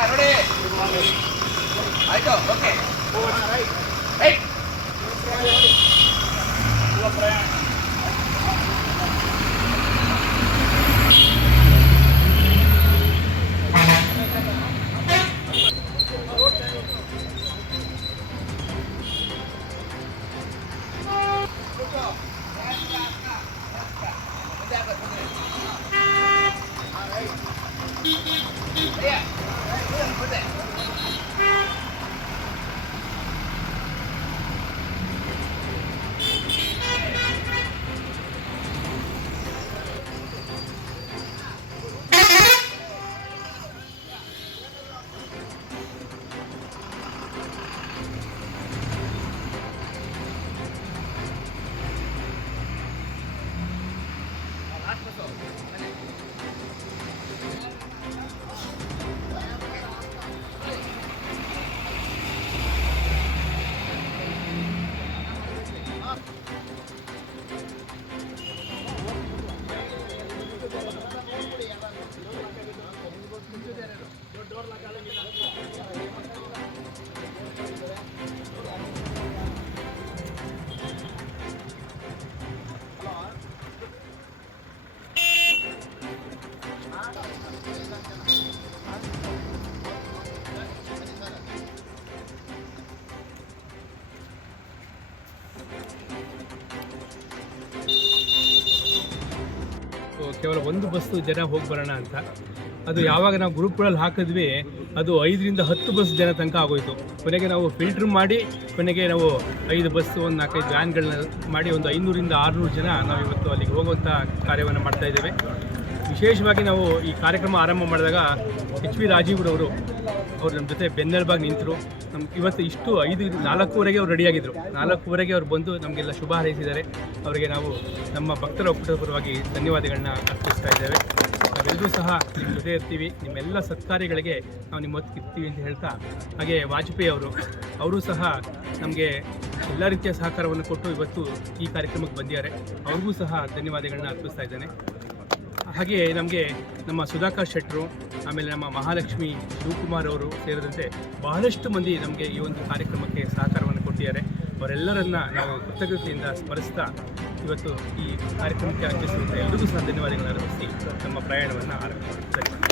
ನೋಡಿ ಆಯ್ತು okay right ಪ್ರಯಾಣ ಕೇವಲ ಒಂದು ಬಸ್ಸು ಜನ ಹೋಗಿ ಬರೋಣ ಅಂತ. ಅದು ಯಾವಾಗ ನಾವು ಗ್ರೂಪ್ಗಳಲ್ಲಿ ಹಾಕಿದ್ವಿ ಅದು 5ರಿಂದ 10 ಬಸ್ ಜನ ತನಕ ಆಗೋಯಿತು. ಕೊನೆಗೆ ನಾವು ಫಿಲ್ಟ್ರ್ ಮಾಡಿ ಕೊನೆಗೆ ನಾವು 5 ಬಸ್ಸು ಒಂದು 4-5 ವ್ಯಾನ್ಗಳನ್ನ ಮಾಡಿ ಒಂದು 500ರಿಂದ 600 ಜನ ನಾವು ಇವತ್ತು ಅಲ್ಲಿಗೆ ಹೋಗುವಂಥ ಕಾರ್ಯವನ್ನು ಮಾಡ್ತಾಯಿದ್ದೇವೆ. ವಿಶೇಷವಾಗಿ ನಾವು ಈ ಕಾರ್ಯಕ್ರಮ ಆರಂಭ ಮಾಡಿದಾಗ ಎಚ್ ವಿ ರಾಜೀವ್ರವರು ಅವ್ರು ನಮ್ಮ ಜೊತೆ ಬೆನ್ನೆಲುಬಾಗಿ ನಿಂತರು. ನಮ್ಗೆ ಇವತ್ತು ಇಷ್ಟು 4:15 ಅವ್ರು ರೆಡಿಯಾಗಿದ್ದರು. 4:15 ಅವ್ರು ಬಂದು ನಮಗೆಲ್ಲ ಶುಭ ಹಾರೈಸಿದ್ದಾರೆ. ಅವರಿಗೆ ನಾವು ನಮ್ಮ ಭಕ್ತರ ಒಕ್ಕೂಟದ ಪರವಾಗಿ ಧನ್ಯವಾದಗಳನ್ನ ಅರ್ಪಿಸ್ತಾ ಇದ್ದೇವೆ. ನಾವೆಲ್ಲರೂ ಸಹ ನಿಮ್ಮ ಜೊತೆ ಇರ್ತೀವಿ, ನಿಮ್ಮೆಲ್ಲ ಸತ್ಕಾರ್ಯಗಳಿಗೆ ನಾವು ನಿಮ್ಮ ಹೊತ್ತಿಗೆ ಇರ್ತೀವಿ ಅಂತ ಹೇಳ್ತಾ, ಹಾಗೆ ವಾಜಪೇಯಿ ಅವರು ಸಹ ನಮಗೆ ಎಲ್ಲ ರೀತಿಯ ಸಹಕಾರವನ್ನು ಕೊಟ್ಟು ಇವತ್ತು ಈ ಕಾರ್ಯಕ್ರಮಕ್ಕೆ ಬಂದಿದ್ದಾರೆ. ಅವ್ರಿಗೂ ಸಹ ಧನ್ಯವಾದಗಳನ್ನ ಅರ್ಪಿಸ್ತಾ ಇದ್ದೇನೆ. ಹಾಗೆ ನಮಗೆ ನಮ್ಮ ಸುಧಾಕರ್ ಶೆಟ್ಟರು, ಆಮೇಲೆ ನಮ್ಮ ಮಹಾಲಕ್ಷ್ಮಿ ಶಿವಕುಮಾರ್ ಅವರು ಸೇರಿದಂತೆ ಬಹಳಷ್ಟು ಮಂದಿ ನಮಗೆ ಈ ಒಂದು ಕಾರ್ಯಕ್ರಮಕ್ಕೆ ಸಹಕಾರವನ್ನು ಕೊಟ್ಟಿದ್ದಾರೆ. ಅವರೆಲ್ಲರನ್ನ ನಾವು ಕೃತಜ್ಞತೆಯಿಂದ ಸ್ಮರಿಸ್ತಾ ಇವತ್ತು ಈ ಕಾರ್ಯಕ್ರಮಕ್ಕೆ ಅರ್ಪಿಸುವಂಥ ಎಲ್ಲರಿಗೂ ಸಹ ಧನ್ಯವಾದಗಳನ್ನು ಅರ್ಪಿಸಿ ನಮ್ಮ ಪ್ರಯಾಣವನ್ನು ಆರಂಭಿಸ್ತಾರೆ.